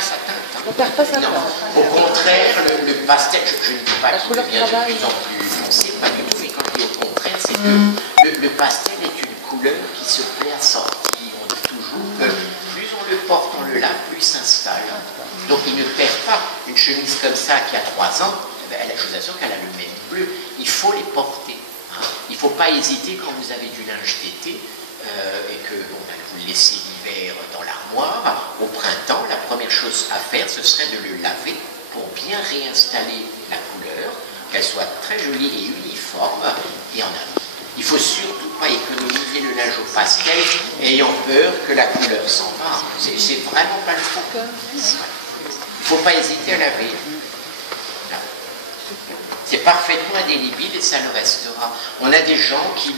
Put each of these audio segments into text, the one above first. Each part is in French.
pas sa teinte. Hein. On perd pas sa teinte. Au contraire, le pastel, je ne dis pas qu'il devient de plus en plus foncé, pas du tout, mais quand je dis au contraire, c'est que le pastel est une couleur qui se plaît à sortir. On dit toujours que plus on le porte, on le lave, plus il s'installe. Donc il ne perd pas. Une chemise comme ça qui a 3 ans, je vous assure qu'elle a le même bleu. Il faut les porter. Hein. Il ne faut pas hésiter quand vous avez du linge d'été et que vous le laissez l'hiver dans l'armoire. Au printemps, la première chose à faire, ce serait de le laver pour bien réinstaller la couleur, qu'elle soit très jolie et uniforme. Et il ne faut surtout pas économiser le linge au pastel ayant peur que la couleur s'en va. C'est vraiment pas le fond. Il ne faut pas hésiter à laver. C'est parfaitement indélébile et ça le restera. On a des gens qui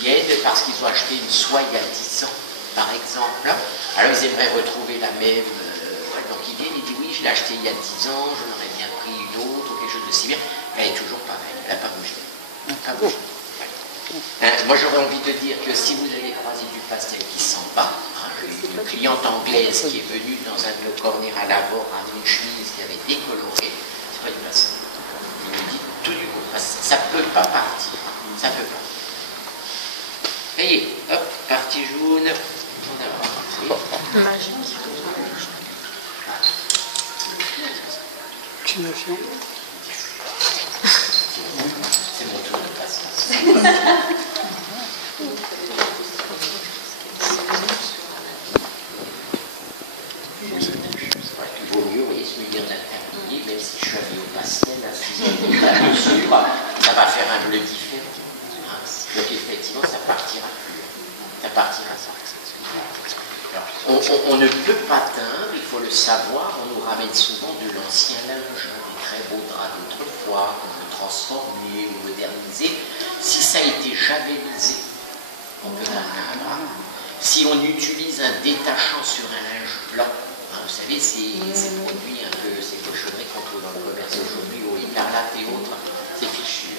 viennent parce qu'ils ont acheté une soie il y a 10 ans, par exemple. Alors ils aimeraient retrouver la même. Donc ils viennent et disent oui, je l'ai acheté il y a 10 ans, je l'aurais bien pris une autre ou quelque chose de similaire. Elle est toujours pareille, elle n'a pas bougé. Pas bougé. Moi j'aurais envie de dire que si vous avez croisé du pastel qui sent pas, une cliente anglaise qui est venue dans un de nos corners à Lavore avec une chemise qui avait décoloré, c'est pas du pastel. Il me dit tout du coup, ça ne peut pas partir. Ça ne peut pas. Voyez, hop, partie jaune, on a Magique. C'est mon tour de patience. Il vaut mieux, vous voyez, se munir d'un tablier, même si je suis habillé au pastel, ça va faire un bleu différent. Donc effectivement, ça partira plus. Ça partira sans. On ne peut pas teindre, il faut le savoir, on nous ramène souvent de l'ancien linge, des très beaux draps d'autrefois, qu'on veut transformer ou moderniser. Si ça a été javellisé, on peut la teindre. Si on utilise un détachant sur un linge blanc, hein, vous savez, ces produits un peu, ces cochonneries qu'on trouve dans le commerce aujourd'hui, au écarlate et autres, c'est fichu.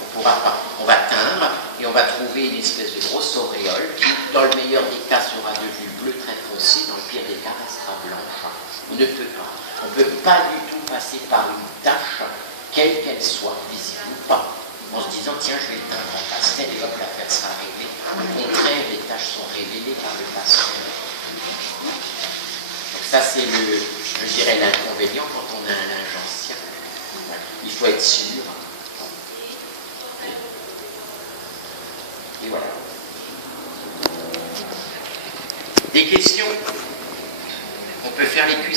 On pourra pas. On va teindre et on va trouver une espèce de grosse auréole qui, dans le meilleur des cas, sera devenue bleu très foncé, dans le pire des cas, elle sera blanche. On ne peut pas. On ne peut pas du tout passer par une tache, quelle qu'elle soit, visible ou pas, en se disant tiens, je vais le teindre en pastel et hop, l'affaire sera réglée. Au contraire, les taches sont révélées par le pastel. Donc ça, c'est je dirais, l'inconvénient quand on a un linge ancien. Il faut être sûr. Et voilà. Des questions? On peut faire les cuissons.